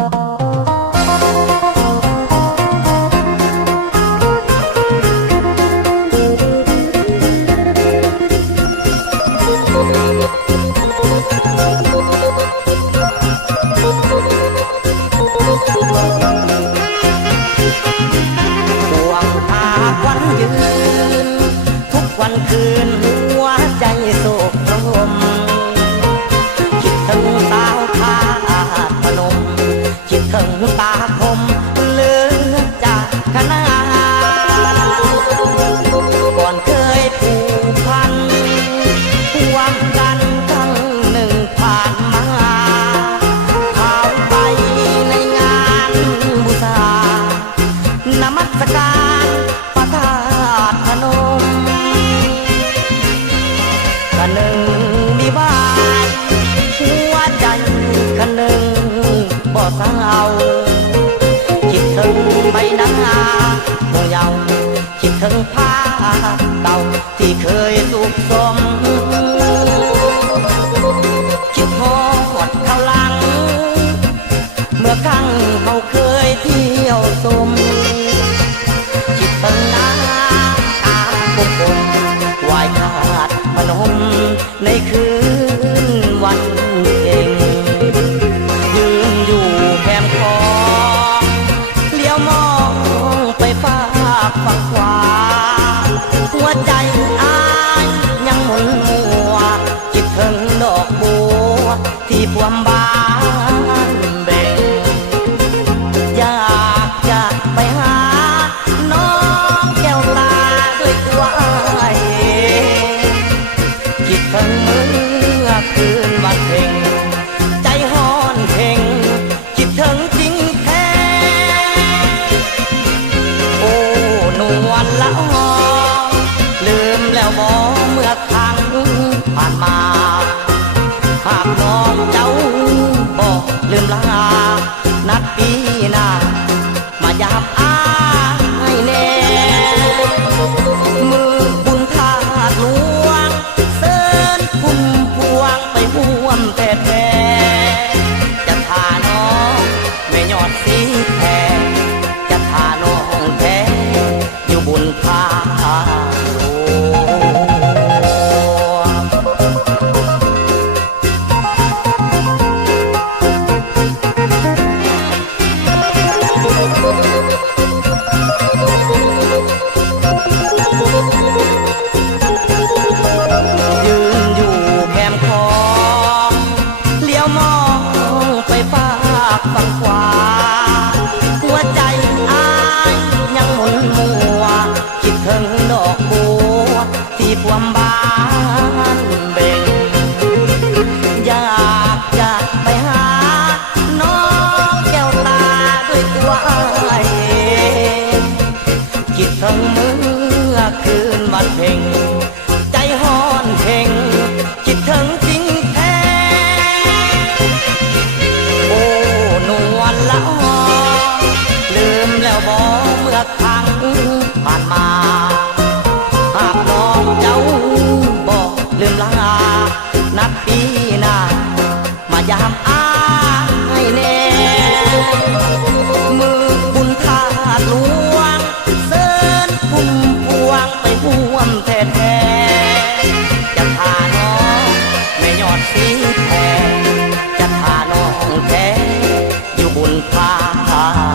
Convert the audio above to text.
วันคืนหัวใจโศกตรมคิดถึงสาวท่าพนมคิดถึงตาคมเลือจากคณะก่อนเคยผูกพันหวังกันครั้งหนึ่งผ่านมาข่าวไปในงานบูชานมัสการพระธาตุพนมกันหนึ่งมีบ้านหัวใจกันหนึ่งบ่เศร้าคิดถึงใบหน้ามองเยาว์คิดถึงภาพเก่าที่เคยสุขสมคิดฮอดเข้าหลังเมื่อครั้งเราเคยเที่ยวชมคิดถึงหน้าตาคมคมไหวธาตุพนมในคืนวันเพ็ญยืนอยู่แคมป์คลองเลี้ยวมองไปฟ้าฝั่งขวาหัวใจอ้ายยังหมุนมัวคิดถึงดอกบัวที่พวมบานเบ่งอยากจะไปหาน้องแก้วตาด้วยตัวเองคิดถึงเมื่อคืนวันเพ็ญใจฮ้อนเพ่งคิดถึงจริงแท้โอ้นวลละออลืมแล้วบ่เมื่อครั้งผ่านมาหากน้องเจ้าบอกลืมลานัดปีหน้ามายามอ้ายแน่มือบุญธาตุหลวงเสิญพุ่มพวงไปห่วมแท้จะทาน้องไม่ยอดสีแท้จะทาน้องแท้อยู่บุญธาตุหลวงยืนอยู่แคมป์คลองเลี้ยวมองไปฟ้าฝั่งขวาหัวใจอ้ายยังหมุนมัวคิดถึงดอกบัวที่พวมบานเบ่งอยากจะไปหาน้องแก้วตาด้วยตัวเองคิดถึงเมื่อคืนวันเพ็ญใจฮ้อนเพ่งคิดถึงจริงแท้โอ้นวลละออลืมแล้วบ่เมื่อครั้งผ่านมาหากน้องเจ้าบอกลืมลานัดปีหน้ามายามอ้ายแน่มือบุญธาตุหลวงเสิญพุ่มพวงไปห่วมแท้จะทาน้องไม่ยอดสีแท้จะทาน้องแท้อยู่บุญธาตุ